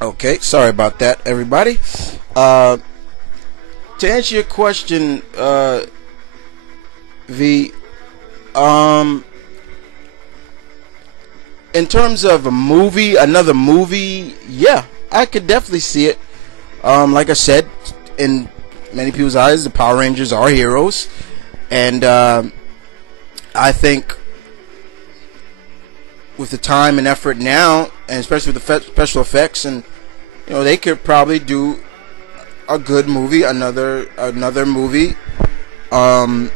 Okay, sorry about that, everybody. To answer your question, V, in terms of a movie, another movie, yeah, I could definitely see it. Like I said, in many people's eyes, the Power Rangers are heroes, and I think with the time and effort now, and especially with the special effects, and they could probably do a good movie, another movie. I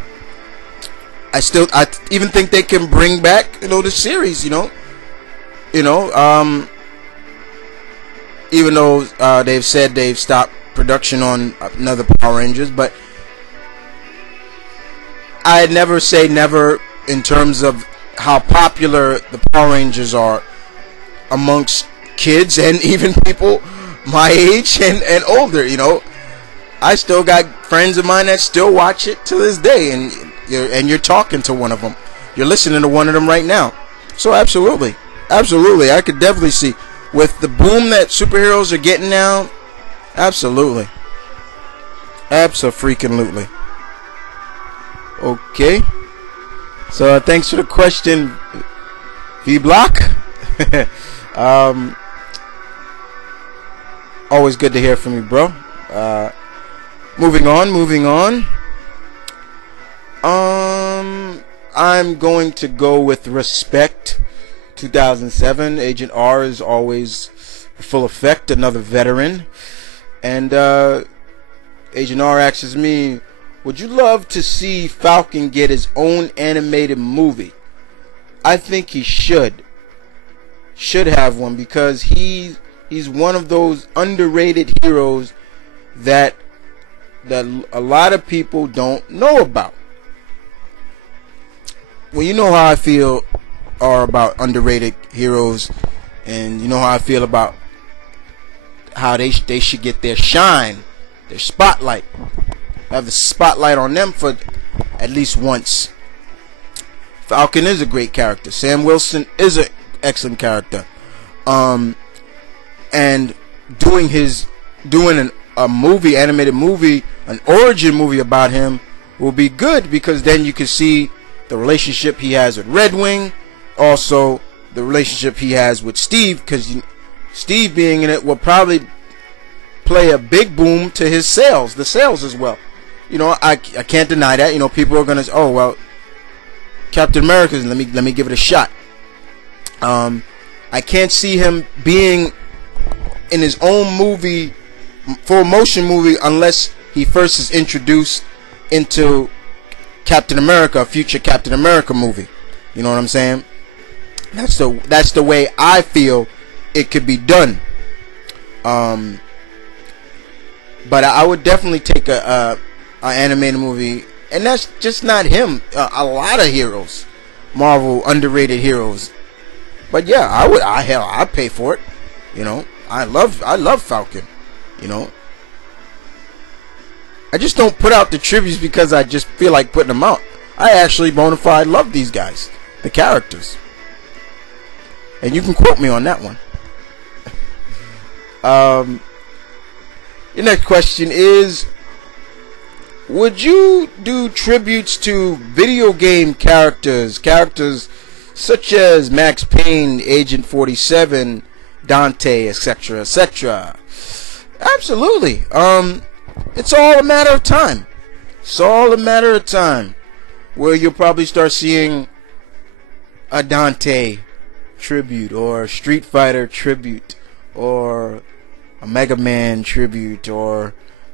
even think they can bring back the series. Even though they've said they've stopped production on another Power Rangers, but I never say never in terms of how popular the Power Rangers are amongst kids and even people my age and older. I still got friends of mine that still watch it to this day, and you're talking to one of them. You're listening to one of them right now. So absolutely, I could definitely see with the boom that superheroes are getting now. Absolutely. Abso-freaking-lutely. Okay. So thanks for the question, V Block. Always good to hear from you, bro. Moving on. I'm going to go with Respect 2007. Agent R is always full effect, another veteran. And Agent R asks me, would you love to see Falcon get his own animated movie? I think he should have one, because he's one of those underrated heroes that a lot of people don't know about. Well, you know how I feel about underrated heroes, and you know how I feel about how they should get their shine, their spotlight, have the spotlight on them for at least once. Falcon is a great character. Sam Wilson is an excellent character. And doing a movie, animated movie, an origin movie about him will be good, because then you can see the relationship he has with Red Wing, also the relationship he has with Steve, because Steve being in it will probably play a big boom to his sales, as well. I can't deny that. People are gonna say, oh well, Captain America's, let me give it a shot. I can't see him being in his own movie, full motion movie, unless he first is introduced into Captain America, a future Captain America movie. You know what I'm saying? That's the way I feel it could be done. But I would definitely take a animated movie, and that's just not him. A lot of heroes, Marvel underrated heroes. But yeah, I'd pay for it. I love Falcon. I just don't put out the tributes because I just feel like putting them out. I actually bona fide love these guys, the characters. And you can quote me on that one. Your next question is, would you do tributes to video game characters such as Max Payne, Agent 47, Dante, etc., etc.? Absolutely. It's all a matter of time. Where you'll probably start seeing a Dante tribute, or a Street Fighter tribute, or a Mega Man tribute, or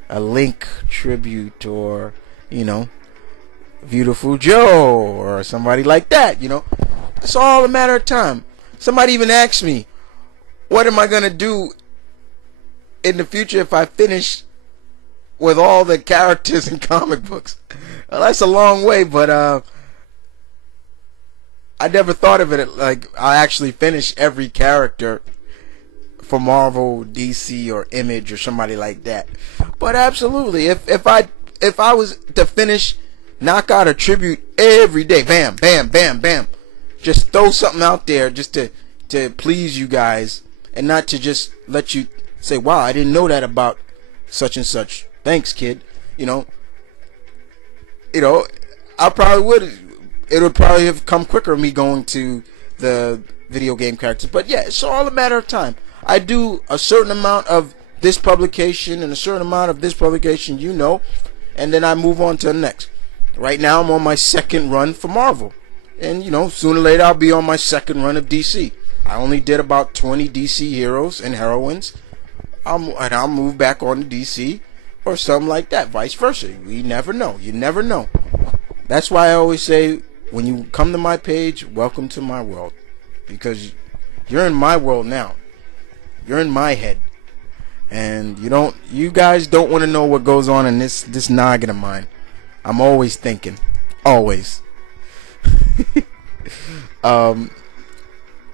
a Link tribute, or Beautiful Joe, or somebody like that. It's all a matter of time. Somebody even asked me, what am I gonna do in the future if I finish with all the characters in comic books? Well, that's a long way, but I never thought of it like I actually finish every character for Marvel, DC, or Image, or somebody like that. But absolutely, if I was to knock out a tribute every day, bam, just throw something out there just to please you guys, and not to just let you say, wow, I didn't know that about such and such. Thanks, kid. You know, I probably would. It would probably have come quicker, me going to the video game characters. But yeah, it's all a matter of time. I do a certain amount of this publication and a certain amount of this publication, and then I move on to the next. Right now, I'm on my second run for Marvel. And, sooner or later, I'll be on my second run of DC. I only did about 20 DC heroes and heroines. I'll move back on to DC or something like that. Vice versa. We never know. You never know. That's why I always say, when you come to my page, welcome to my world. Because you're in my world now. You're in my head. And you guys don't want to know what goes on in this noggin of mine. I'm always thinking. Always.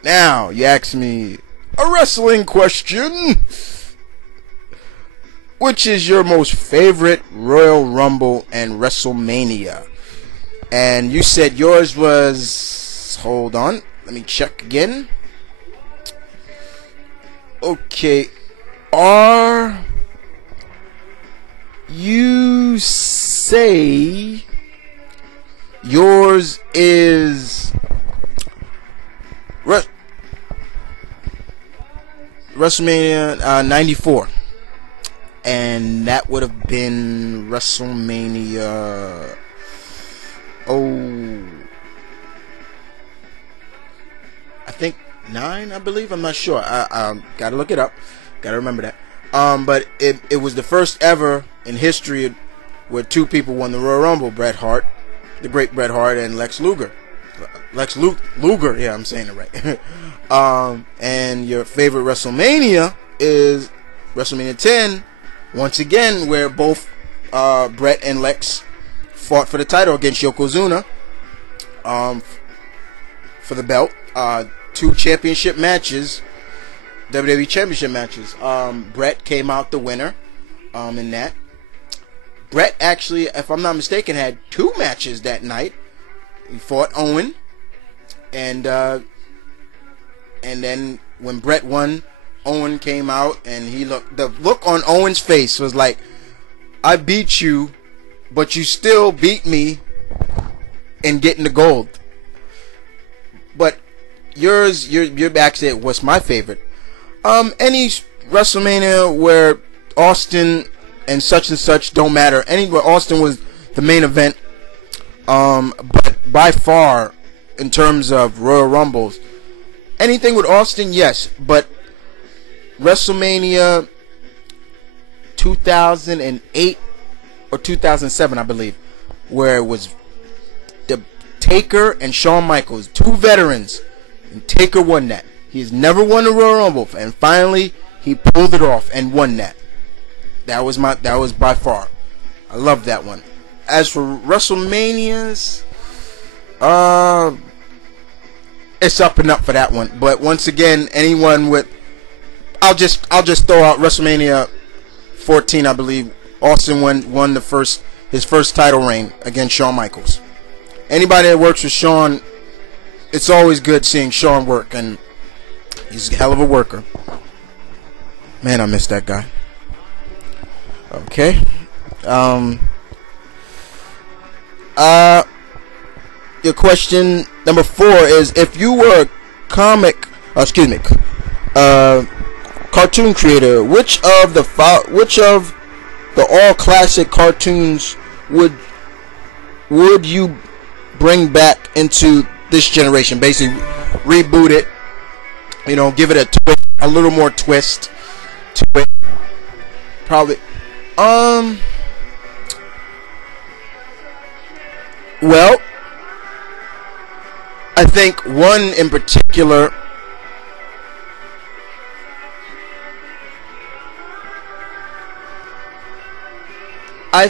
Now, you ask me a wrestling question. Which is your most favorite Royal Rumble and WrestleMania? And you said yours was... Hold on. Let me check again. Okay. Are you say yours is WrestleMania 94, and that would have been WrestleMania I think 9, I believe. I'm not sure. I gotta look it up. Gotta remember that. But it was the first ever in history where two people won the Royal Rumble: Bret Hart, the great Bret Hart, and Lex Luger. Luger, yeah, I'm saying it right. And your favorite WrestleMania is WrestleMania 10, once again, where both Bret and Lex fought for the title against Yokozuna for the belt. 2 championship matches, WWE championship matches. Bret came out the winner in that. Bret actually, if I'm not mistaken, had 2 matches that night. He fought Owen, and then when Bret won, Owen came out, and the look on Owen's face was like, I beat you, but you still beat me in getting the gold. But your back said, what's my favorite? Any WrestleMania where Austin and such don't matter. Anywhere Austin was the main event. But by far, in terms of Royal Rumbles, anything with Austin, yes. But WrestleMania 2008 or 2007, I believe, where it was the Taker and Shawn Michaels, 2 veterans, and Taker won that. He's never won a Royal Rumble, and finally he pulled it off and won that. That was by far. I love that one. As for WrestleManias, it's up and up for that one. But once again, anyone with, I'll just throw out WrestleMania 14, I believe. Austin won his first title reign against Shawn Michaels. Anybody that works with Shawn, it's always good seeing Shawn work, and he's a hell of a worker. Man, I miss that guy. Okay. Your question number 4 is, if you were a cartoon creator, which of the all classic cartoons would you bring back into this generation? Basically, reboot it. Give it a little more twist to it. Probably. Well, I think one in particular, I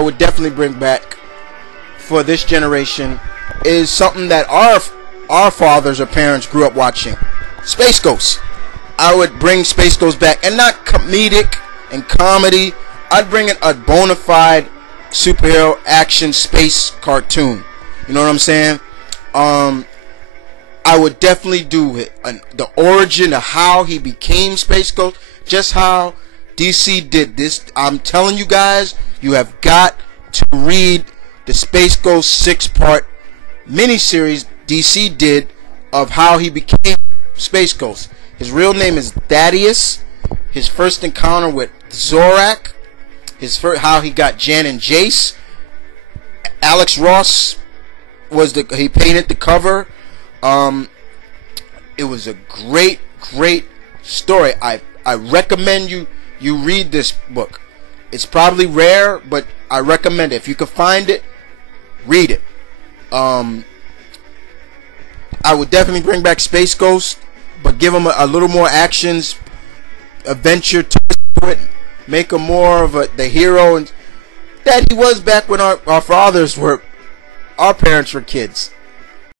would definitely bring back for this generation is something that our fathers or parents grew up watching. Space Ghost. I would bring Space Ghost back, and not comedic and comedy. I'd bring in a bona fide superhero action space cartoon. You know what I'm saying? I would definitely do it. The origin of how he became Space Ghost, just how DC did this. I'm telling you guys, you have got to read the Space Ghost 6-part miniseries DC did of how he became Space Ghost. His real name is Thaddeus. His first encounter with Zorak. How he got Jan and Jace. Alex Ross he painted the cover. It was a great story. I recommend you read this book. It's probably rare, but I recommend it. If you can find it, read it. I would definitely bring back Space Ghost, but give him a little more actions, adventure to it, make him more of the hero and that he was back when our parents were kids.